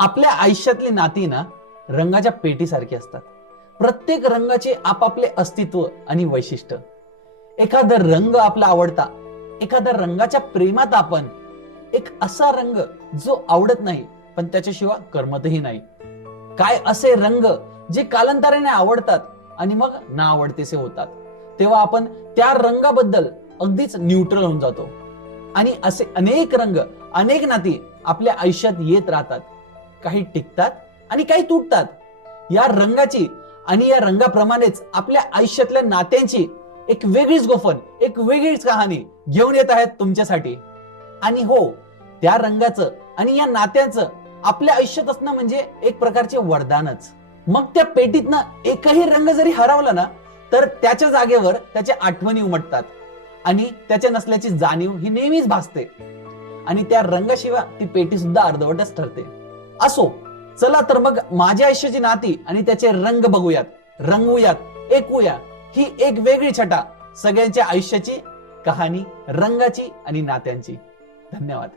आपल्या आयुष्यातली नाती ना रंगाच्या पेटीसारखी असतात. प्रत्येक रंगाचे आपापले अस्तित्व आणि वैशिष्ट्य. एखादा रंग आपला आवडता एखाद्या रंगाच्या प्रेमात आपण एक असा रंग जो आवडत नाही पण त्याच्याशिवाय करमतही नाही. काय असे रंग जे कालांतराने आवडतात आणि मग ना आवडतेसे होतात. तेव्हा आपण त्या रंगाबद्दल अगदीच न्यूट्रल होऊन जातो. आणि असे अनेक रंग अनेक नाती आपल्या आयुष्यात येत राहतात. काही टिकतात आणि काही तुटतात. या रंगाची आणि या रंगाप्रमाणेच आपल्या आयुष्यातल्या नात्यांची एक वेगळीच गोफन एक वेगळीच कहाणी घेऊन येत आहेत तुमच्यासाठी. आणि हो त्या रंगाचं आणि या नात्याचं आपल्या आयुष्यात असणं म्हणजे एक प्रकारचे वरदानच. मग त्या पेटीतनं एकही रंग जरी हरवला ना तर त्याच्या जागेवर त्याच्या आठवणी उमटतात. आणि त्याच्या नसल्याची जाणीव ही नेहमीच भासते. आणि त्या रंगाशिवाय ती पेटी सुद्धा अर्धवटच ठरते. असो. चला तर मग माझ्या आयुष्याची नाती आणि त्याचे रंग बघूयात. रंगवूयात ऐकूया ही एक वेगळी छटा सगळ्यांच्या आयुष्याची कहाणी रंगाची आणि नात्यांची. धन्यवाद.